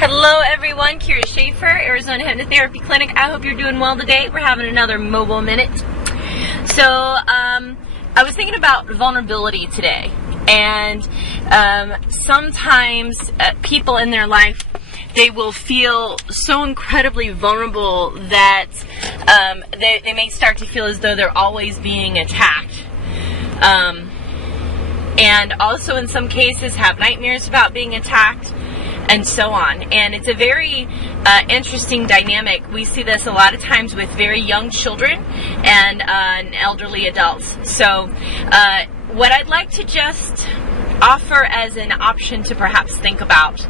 Hello everyone, Kira Schaefer, Arizona Hypnotherapy Clinic. I hope you're doing well today. We're having another mobile minute. So, I was thinking about vulnerability today, and sometimes people in their life, they will feel so incredibly vulnerable that they may start to feel as though they're always being attacked. And also in some cases have nightmares about being attacked, and so on. And it's a very interesting dynamic. We see this a lot of times with very young children and elderly adults. So what I'd like to just offer as an option to perhaps think about,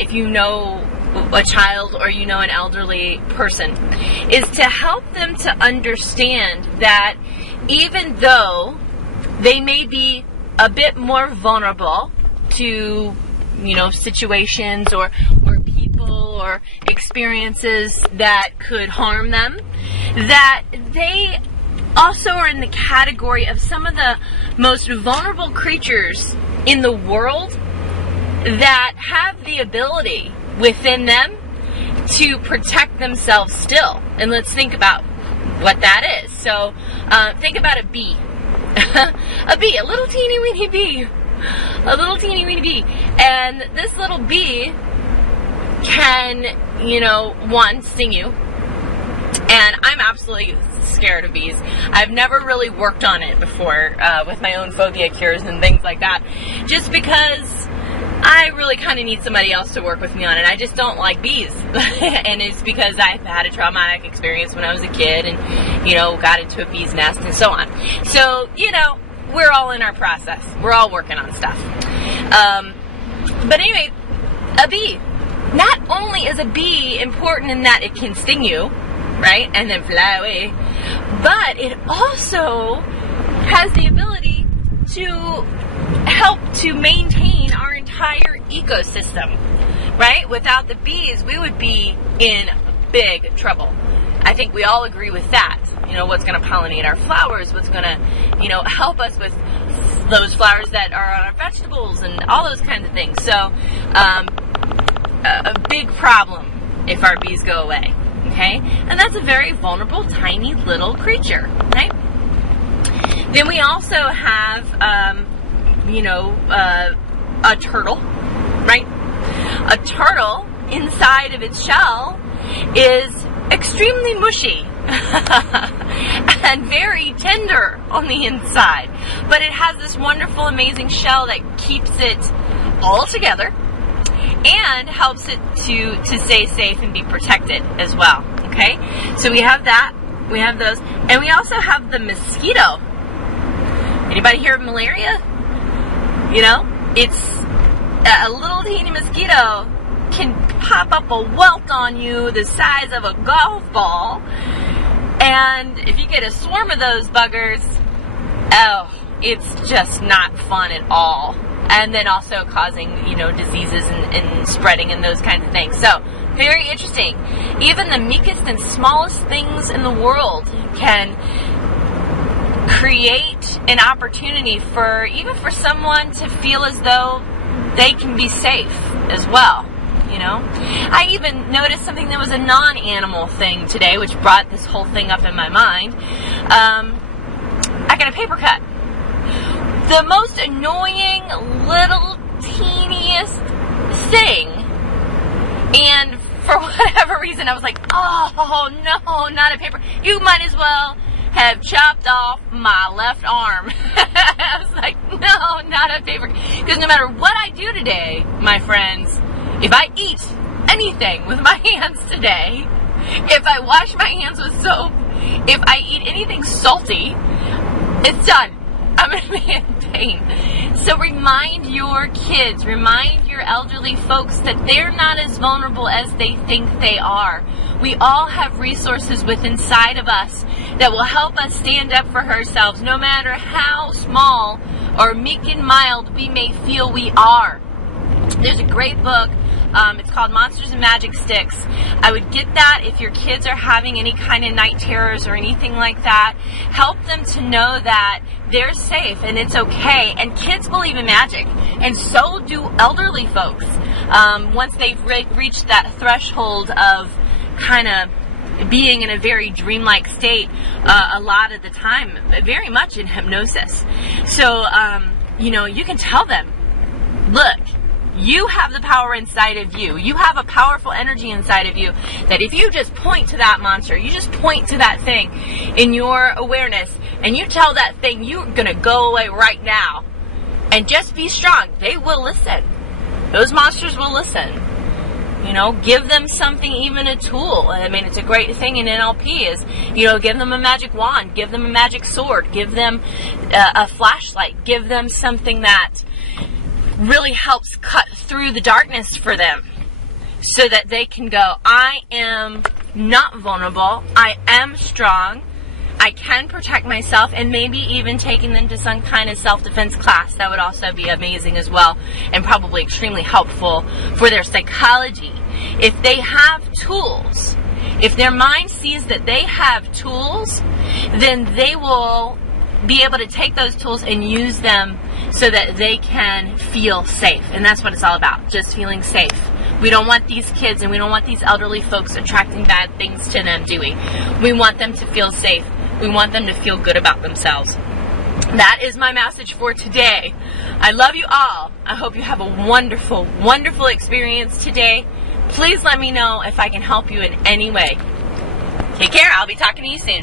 if you know a child or you know an elderly person, is to help them to understand that even though they may be a bit more vulnerable to situations or people or experiences that could harm them, that they also are in the category of some of the most vulnerable creatures in the world that have the ability within them to protect themselves still. And let's think about what that is. So think about a bee. A bee, a little teeny weeny bee. A little teeny weeny bee. And this little bee can, one, sting you. And I'm absolutely scared of bees. I've never really worked on it before with my own phobia cures and things like that. Just because I really kind of need somebody else to work with me on it. I just don't like bees. And it's because I've had a traumatic experience when I was a kid and, got into a bee's nest and so on. So, we're all in our process. We're all working on stuff. But anyway, a bee. Not only is a bee important in that it can sting you, right, and then fly away, but it also has the ability to help to maintain our entire ecosystem, right? Without the bees, we would be in big trouble. I think we all agree with that. What's going to pollinate our flowers, what's going to, help us with those flowers that are on our vegetables and all those kinds of things. So, a big problem if our bees go away, okay? And that's a very vulnerable, tiny little creature, right? Then we also have, a turtle, right? A turtle inside of its shell is extremely mushy and very tender on the inside, but it has this wonderful, amazing shell that keeps it all together and helps it to stay safe and be protected as well. Okay, so we have that, we have those, and we also have the mosquito. Anybody hear of malaria? It's a little teeny mosquito can pop up a welt on you the size of a golf ball, and if you get a swarm of those buggers, oh, it's just not fun at all. And then also causing, diseases and spreading and those kinds of things. So, very interesting. Even the meekest and smallest things in the world can create an opportunity for someone to feel as though they can be safe as well. I even noticed something that was a non-animal thing today, which brought this whole thing up in my mind. I got a paper cut. The most annoying little teeniest thing, and for whatever reason I was like, oh no, not a paper. You might as well have chopped off my left arm. I was like, no, not a paper. Because no matter what I do today, my friends, if I eat anything with my hands today, if I wash my hands with soap, if I eat anything salty, it's done. I'm going to be in pain. So remind your kids, remind your elderly folks that they're not as vulnerable as they think they are. We all have resources within inside of us that will help us stand up for ourselves, no matter how small or meek and mild we may feel we are. There's a great book. It's called Monsters and Magic Sticks. I would get that if your kids are having any kind of night terrors or anything like that. Help them to know that they're safe and it's okay. And kids believe in magic, and so do elderly folks. once they've reached that threshold of kind of being in a very dreamlike state, a lot of the time, very much in hypnosis. So, you know, you can tell them, look, you have the power inside of you. You have a powerful energy inside of you that if you just point to that monster, you just point to that thing in your awareness, and you tell that thing you're going to go away right now, and just be strong, they will listen. Those monsters will listen. You know, give them something, even a tool. I mean, it's a great thing in NLP is, you know, give them a magic wand, give them a magic sword, give them a flashlight, give them something that really helps cut through the darkness for them so that they can go, I am not vulnerable, I am strong, I can protect myself, and maybe even taking them to some kind of self-defense class. That would also be amazing as well, and probably extremely helpful for their psychology. If they have tools, if their mind sees that they have tools, then they will be able to take those tools and use them so that they can feel safe. And that's what it's all about, just feeling safe. We don't want these kids and we don't want these elderly folks attracting bad things to them, do we? We want them to feel safe. We want them to feel good about themselves. That is my message for today. I love you all. I hope you have a wonderful, wonderful experience today. Please let me know if I can help you in any way. Take care. I'll be talking to you soon.